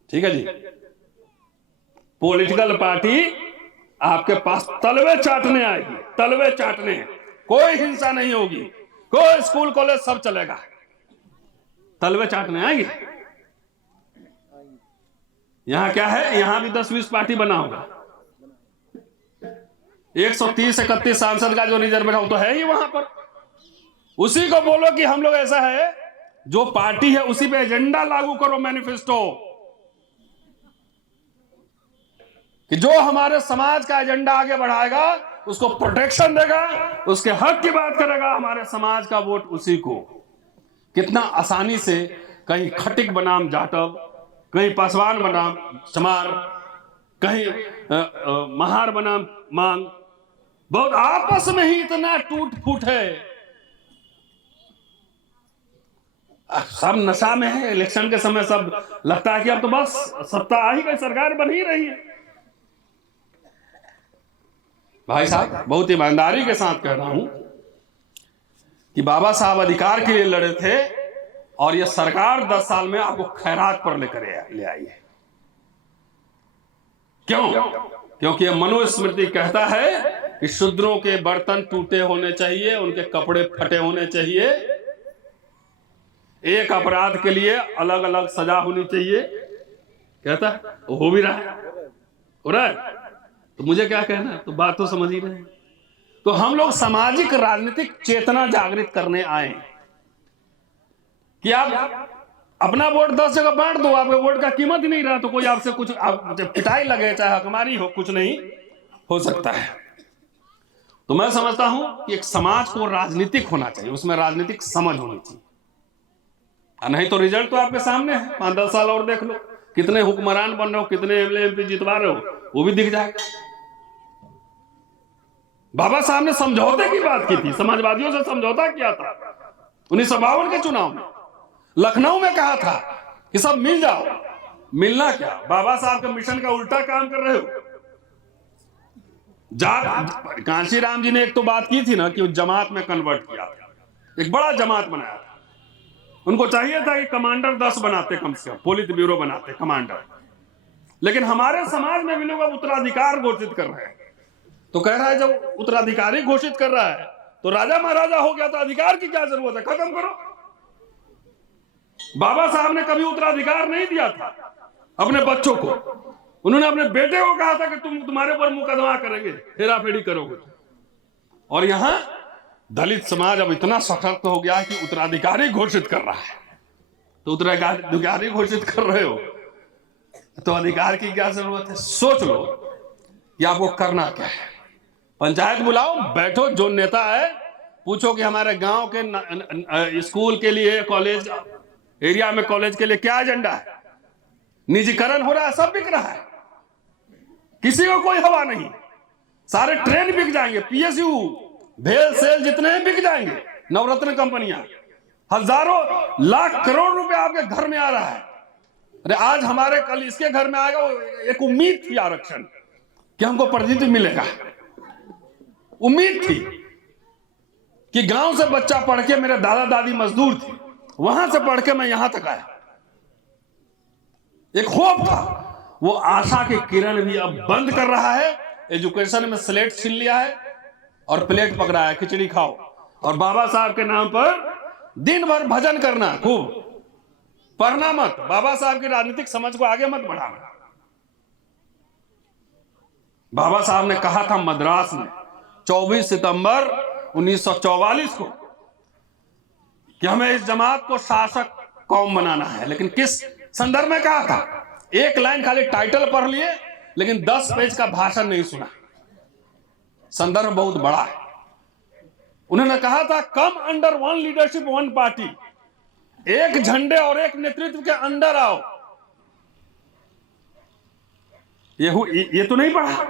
ठीक है जी। पॉलिटिकल पार्टी आपके पास तलवे चाटने आएगी, तलवे चाटने, कोई हिंसा नहीं होगी, कोई स्कूल कॉलेज सब चलेगा, तलवे चाटने आएगी। यहां क्या है, यहां भी 10-20 पार्टी बना होगा, 130-31 सांसद का जो रिजर्व है वो तो है ही वहां पर। उसी को बोलो कि हम लोग ऐसा है, जो पार्टी है उसी पे एजेंडा लागू करो, मैनिफेस्टो, कि जो हमारे समाज का एजेंडा आगे बढ़ाएगा उसको प्रोटेक्शन देगा, उसके हक की बात करेगा, हमारे समाज का वोट उसी को। कितना आसानी से कहीं खटिक बनाम जाटव, कहीं पासवान बनाम चमार, कहीं महार बनाम मांग, बहुत आपस में ही इतना टूट फूट है। सब नशा में है, इलेक्शन के समय सब लगता है कि अब तो बस सत्ता आ ही गई, सरकार बन ही रही है। भाई साहब बहुत ईमानदारी के साथ कह रहा हूं कि बाबा साहब अधिकार के लिए लड़े थे, और यह सरकार 10 साल में आपको खैरात पर लेकर ले आई है। क्यों? क्योंकि यह मनुस्मृति कहता है कि शूद्रों के बर्तन टूटे होने चाहिए, उनके कपड़े फटे होने चाहिए, एक अपराध के लिए अलग अलग सजा होनी चाहिए। कहता हो भी रहा है, हो रहा है, तो मुझे क्या कहना है, तो बात तो समझ ही रहे हैं। तो हम लोग सामाजिक राजनीतिक चेतना जागृत करने आए कि आप अपना वोट 10 जगह बांट दो, आपके वोट का कीमत ही नहीं रहा तो कोई आपसे कुछ पिटाई लगे, चाहे हकमारी हो, कुछ नहीं हो सकता है। तो मैं समझता हूं कि एक समाज को राजनीतिक होना चाहिए, उसमें राजनीतिक समझ होनी चाहिए, नहीं तो रिजल्ट तो आपके सामने है। 5-10 साल और देख लो, कितने हुक्मरान बन रहे हो, कितने एमएलए एमपी जितवा रहे हो, वो भी दिख जाएगा। बाबा साहब ने समझौते की बात की थी, समाजवादियों से समझौता किया था 1952 के चुनाव में, लखनऊ में कहा था कि सब मिल जाओ। मिलना क्या, बाबा साहब के मिशन का उल्टा काम कर रहे हो। कांशीराम जी ने एक तो बात की थी ना कि जमात में कन्वर्ट किया, एक बड़ा जमात बनाया था। उनको चाहिए था कि कमांडर 10 बनाते, कम से कम पोलित ब्यूरो बनाते कमांडर, लेकिन हमारे समाज में भी लोग उत्तराधिकार घोषित कर रहे हैं। तो कह रहा है जब उत्तराधिकारी घोषित कर रहा है तो राजा महाराजा हो गया, तो अधिकार की क्या जरूरत है, खत्म करो। बाबा साहब ने कभी उत्तराधिकार नहीं दिया था अपने बच्चों को, उन्होंने अपने बेटे को कहा था कि तुम्हारे ऊपर मुकदमा करेंगे, हेरा फेरी करोगे। और यहां दलित समाज अब इतना सशक्त हो गया कि उत्तराधिकारी घोषित कर रहा है। तो उत्तराधिकारी घोषित कर रहे हो तो अधिकार की क्या जरूरत है। सोच लो कि आपको करना क्या है। पंचायत बुलाओ, बैठो, जो नेता है पूछो कि हमारे गांव के स्कूल के लिए, कॉलेज एरिया में कॉलेज के लिए क्या एजेंडा है। निजीकरण हो रहा है, सब बिक रहा है, किसी को कोई हवा नहीं, सारे ट्रेन बिक जाएंगे, पीएसयू भेल सेल जितने बिक जाएंगे, नवरत्न कंपनियां, हजारों लाख करोड़ रुपए आपके घर में आ रहा है। अरे आज हमारे कल इसके घर में आएगा, एक उम्मीद थी आरक्षण कि हमको प्रतिनिधि मिलेगा, उम्मीद थी कि गांव से बच्चा पढ़ के, मेरे दादा दादी मजदूर थे, वहां से पढ़ के मैं यहां तक आया, एक होप था। वो आशा की किरण भी अब बंद कर रहा है। एजुकेशन में स्लेट छीन लिया है और प्लेट पकड़ा है, खिचड़ी खाओ, और बाबा साहब के नाम पर दिन भर भजन करना, खूब पढ़ना मत, बाबा साहब की राजनीतिक समझ को आगे मत बढ़ाना। बाबा साहब ने कहा था मद्रास में 24 सितंबर 1944 को कि हमें इस जमात को शासक कौम बनाना है, लेकिन किस संदर्भ में कहा था। एक लाइन खाली टाइटल पढ़ लिए, लेकिन 10 पेज का भाषण नहीं सुना। संदर्भ बहुत बड़ा है। उन्होंने कहा था come under one leadership one party, एक झंडे और एक नेतृत्व के अंदर आओ। ये तो नहीं पढ़ा।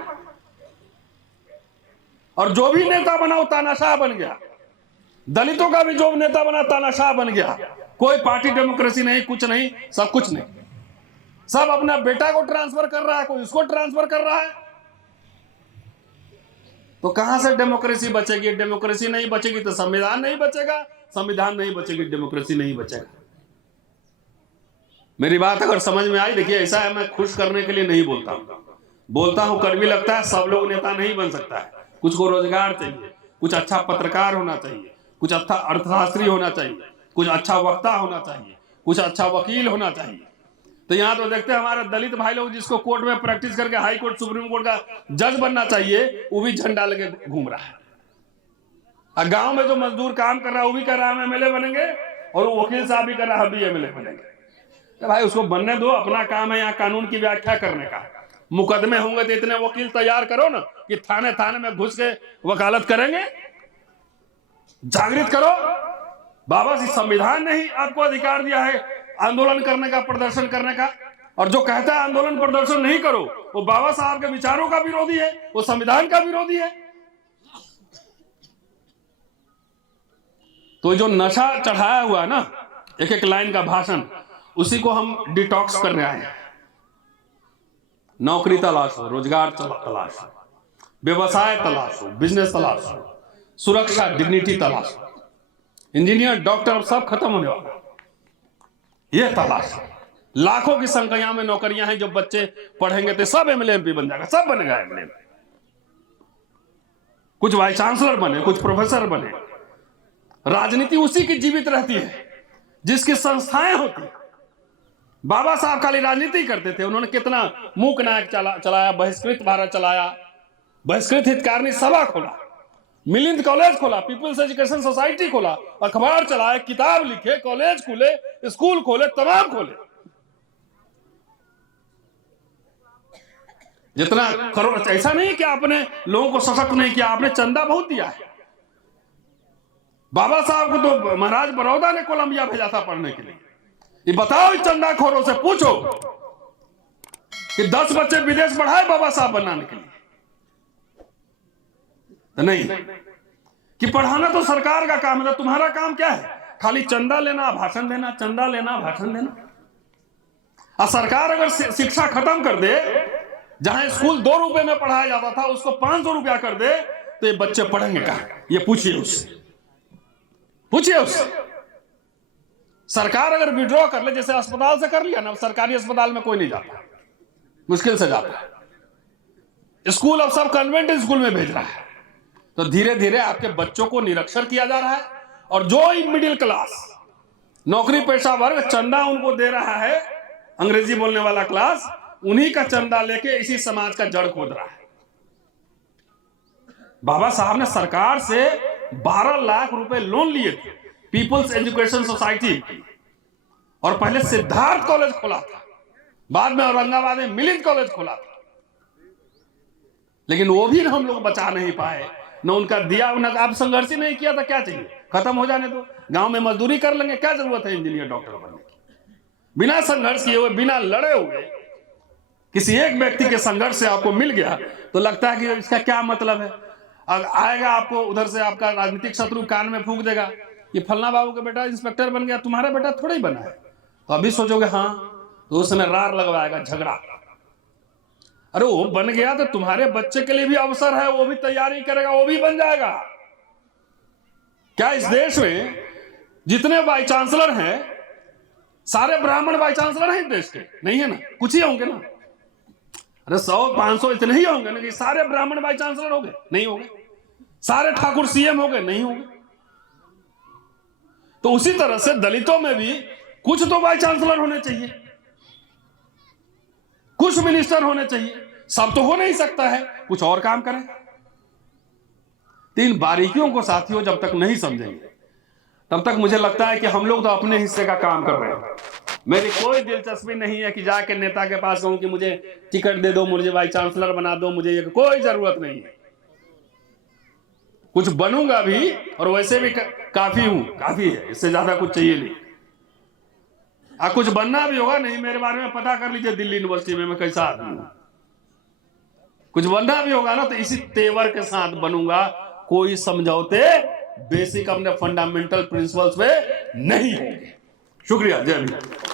और जो भी नेता बना वो तानाशाह बन गया। दलितों का भी जो नेता बना तानाशाह बन गया। कोई पार्टी डेमोक्रेसी नहीं, कुछ नहीं, सब कुछ नहीं। सब अपना बेटा को ट्रांसफर कर रहा है, कोई उसको ट्रांसफर कर रहा है। तो कहां से डेमोक्रेसी बचेगी? डेमोक्रेसी नहीं बचेगी तो संविधान नहीं बचेगा, संविधान नहीं बचेगी डेमोक्रेसी नहीं बचेगा। मेरी बात अगर समझ में आई, देखिए ऐसा है, मैं खुश करने के लिए नहीं बोलता हूं, कड़वी लगता है। सब लोग नेता नहीं बन सकता है, कुछ को रोजगार चाहिए, कुछ अच्छा पत्रकार होना चाहिए, कुछ अच्छा अर्थशास्त्री होना चाहिए, कुछ अच्छा वक्ता होना चाहिए, कुछ अच्छा वकील होना चाहिए। तो यहां तो देखते हैं हमारे दलित भाई लोग जिसको कोर्ट में प्रैक्टिस करके हाई कोर्ट सुप्रीम कोर्ट का जज बनना चाहिए, वो भी झंडा लेके घूम रहा है। और गांव में जो मजदूर काम कर रहा है वो भी कर रहा है हम एमएलए बनेंगे, और वो वकील साहब भी कर रहा है हम भी एमएलए बनेंगे। तो भाई उसको बनने दो, अपना काम है यहाँ कानून की व्याख्या करने का। मुकदमे होंगे तो इतने वकील तैयार करो ना कि थाने थाने में घुस के वकालत करेंगे। जागृत करो। बाबा जी संविधान ने ही आपको अधिकार दिया है आंदोलन करने का, प्रदर्शन करने का। और जो कहता है आंदोलन प्रदर्शन नहीं करो, वो बाबा साहब के विचारों का विरोधी है, वो संविधान का विरोधी है। तो जो नशा चढ़ाया हुआ है ना, एक एक लाइन का भाषण, उसी को हम डिटॉक्स करने आए हैं। नौकरी तलाशो, रोजगार तलाशो, व्यवसाय तलाशो, बिजनेस तलाशो, सुरक्षा डिग्निटी तलाशो। इंजीनियर डॉक्टर सब खत्म होने वाला, ये तलाश। लाखों की संख्या में नौकरियां हैं, जो बच्चे पढ़ेंगे तो सब एमएलए एमपी बन जाएगा, सब बनेगा एमएलए। कुछ वाइस चांसलर बने, कुछ प्रोफेसर बने। राजनीति उसी की जीवित रहती है जिसकी संस्थाएं होती। बाबा साहब खाली राजनीति करते थे, उन्होंने कितना मूक नायक चलाया, बहिष्कृत भारत चलाया, बहिष्कृत हितकारिणी सभा खोला, मिलिंद कॉलेज खोला, पीपल्स एजुकेशन सोसाइटी खोला, अखबार चलाए, किताब लिखे, कॉलेज खुले, स्कूल खोले, तमाम खोले। जितना करोड़, ऐसा नहीं कि आपने लोगों को सशक्त नहीं किया, आपने चंदा बहुत दिया है। बाबा साहब को तो महाराज बड़ौदा ने कोलंबिया भेजा था पढ़ने के लिए। ये बताओ इस चंदाखोरों से पूछो कि 10 बच्चे विदेश पढ़ाए बाबा साहब बनाने के लिए? तो नहीं, कि पढ़ाना तो सरकार का काम है। तो तुम्हारा काम क्या है? खाली चंदा लेना, भाषण देना, चंदा लेना, भाषण देना। और सरकार अगर शिक्षा खत्म कर दे, जहां स्कूल 2 रुपए में पढ़ाया जाता था उसको 500 रुपया कर दे, तो ये बच्चे पढ़ेंगे कहां? ये पूछिए उससे, पूछिए उससे। सरकार अगर विड्रॉ कर ले, जैसे अस्पताल से कर लिया ना, सरकारी अस्पताल में कोई नहीं जाता, मुश्किल से जाता है। स्कूल अब सब कन्वेंट स्कूल में भेज रहा है। तो धीरे धीरे आपके बच्चों को निरक्षर किया जा रहा है। और जो मिडिल क्लास, नौकरी पेशा वर्ग चंदा उनको दे रहा है, अंग्रेजी बोलने वाला क्लास, उन्हीं का चंदा लेके इसी समाज का जड़ खोद रहा है। बाबा साहब ने सरकार से 12 लाख रुपए लोन लिए थे, पीपल्स एजुकेशन सोसाइटी, और पहले सिद्धार्थ कॉलेज खोला था, बाद में औरंगाबाद में मिलिंद कॉलेज खोला था। लेकिन वो भी हम लोग बचा नहीं पाए, न उनका दिया, उन्हें आप संघर्ष ही नहीं किया था। क्या चाहिए? खत्म हो जाने दो, गांव में मजदूरी कर लेंगे, क्या जरूरत है इंजीनियर डॉक्टर बनने की? बिना संघर्ष किए हुए, बिना लड़े हुए, किसी एक व्यक्ति के संघर्ष से आपको मिल गया तो लगता है कि इसका क्या मतलब है। अब आएगा आपको उधर से आपका राजनीतिक शत्रु कान में फूंक देगा कि फलना बाबू का बेटा इंस्पेक्टर बन गया, तुम्हारा बेटा थोड़ा ही बना है। तो अभी सोचोगे हाँ, तो उस समय रार लगवाएगा, झगड़ा। अरे वो बन गया तो तुम्हारे बच्चे के लिए भी अवसर है, वो भी तैयारी करेगा, वो भी बन जाएगा। क्या इस देश में जितने वाइस चांसलर हैं, सारे ब्राह्मण वाइस चांसलर हैं इस देश के? नहीं है ना, कुछ ही होंगे ना। अरे 100-500 इतने ही होंगे ना कि सारे ब्राह्मण वाइस चांसलर हो गए? नहीं होंगे। सारे ठाकुर सीएम हो गए? नहीं होंगे। तो उसी तरह से दलितों में भी कुछ तो वाइस चांसलर होने चाहिए, कुछ मिनिस्टर होने चाहिए। सब तो हो नहीं सकता है, कुछ और काम करें। 3 बारीकियों को साथियों जब तक नहीं समझेंगे, तब तक मुझे लगता है कि हम लोग तो अपने हिस्से का काम कर रहे हैं। मेरी कोई दिलचस्पी नहीं है कि जाके नेता के पास कहूं कि मुझे टिकट दे दो, मुझे वाइस चांसलर बना दो, मुझे ये कोई जरूरत नहीं है। कुछ बनूंगा भी, और वैसे भी काफी हूं, काफी है, इससे ज्यादा कुछ चाहिए नहीं। कुछ बनना भी होगा नहीं, मेरे बारे में पता कर लीजिए दिल्ली यूनिवर्सिटी में मैं कैसा आदमी हूं। कुछ बनना भी होगा ना तो इसी तेवर के साथ बनूंगा, कोई समझौते बेसिक अपने फंडामेंटल प्रिंसिपल्स पे नहीं होंगे। शुक्रिया, जय भीम।